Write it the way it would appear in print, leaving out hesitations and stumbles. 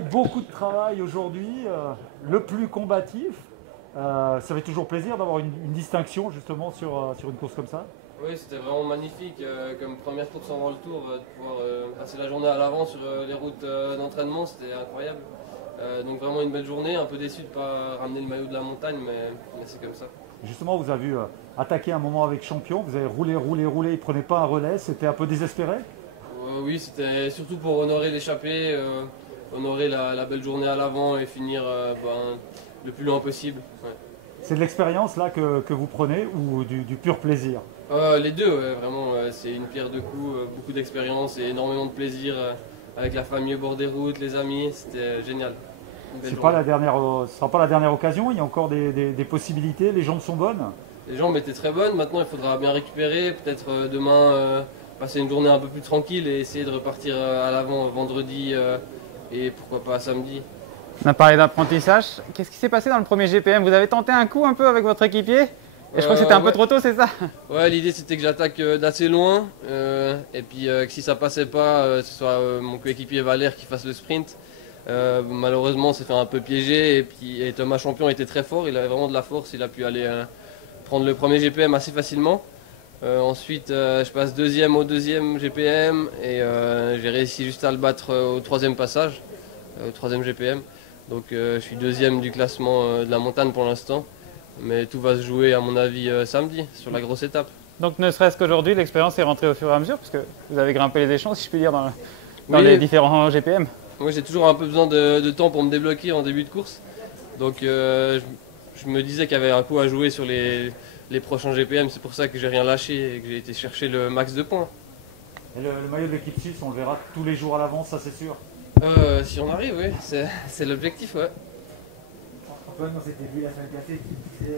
Beaucoup de travail aujourd'hui, le plus combatif. Ça fait toujours plaisir d'avoir une distinction justement sur une course comme ça. Oui, c'était vraiment magnifique comme première course avant le tour, de pouvoir passer la journée à l'avant sur les routes d'entraînement, c'était incroyable. Donc vraiment une belle journée, un peu déçu de ne pas ramener le maillot de la montagne, mais c'est comme ça. Justement, vous avez vu attaquer un moment avec Champion, vous avez roulé, il ne prenait pas un relais, c'était un peu désespéré. Oui, c'était surtout pour honorer l'échappée, honorer la belle journée à l'avant et finir le plus loin possible. Ouais. C'est de l'expérience là que vous prenez ou du pur plaisir? Les deux, ouais, vraiment, c'est une pierre deux coups, beaucoup d'expérience et énormément de plaisir avec la famille au bord des routes, les amis, c'était génial. Une belle Ce journée. ne sera pas la dernière occasion, il y a encore des possibilités, les jambes sont bonnes. Les jambes étaient très bonnes, maintenant il faudra bien récupérer, peut-être demain passer une journée un peu plus tranquille et essayer de repartir à l'avant vendredi et pourquoi pas samedi. On a parlé d'apprentissage. Qu'est-ce qui s'est passé dans le premier GPM? Vous avez tenté un coup un peu avec votre équipier? Et je crois que c'était un peu Ouais. trop tôt, c'est ça? Ouais, l'idée c'était que j'attaque d'assez loin et puis que si ça passait pas, ce soit mon coéquipier Valère qui fasse le sprint. Malheureusement, on s'est fait un peu piéger et Thomas Champion était très fort, il avait vraiment de la force, il a pu aller prendre le premier GPM assez facilement. Ensuite, je passe deuxième au deuxième GPM et j'ai réussi juste à le battre au troisième passage, au troisième GPM. Donc je suis deuxième du classement de la montagne pour l'instant. Mais tout va se jouer à mon avis samedi sur la grosse étape. Donc ne serait-ce qu'aujourd'hui, l'expérience est rentrée au fur et à mesure, puisque vous avez grimpé les échelons, si je puis dire, dans Oui, les différents GPM. moi j'ai toujours un peu besoin de temps pour me débloquer en début de course. Donc je me disais qu'il y avait un coup à jouer sur les prochains GPM, c'est pour ça que j'ai rien lâché et que j'ai été chercher le max de points. Et le maillot de l'équipe suisse, on le verra tous les jours à l'avance, ça c'est sûr. Si on arrive, oui, c'est l'objectif, ouais. Antoine, on s'était vu la semaine passée, qui disait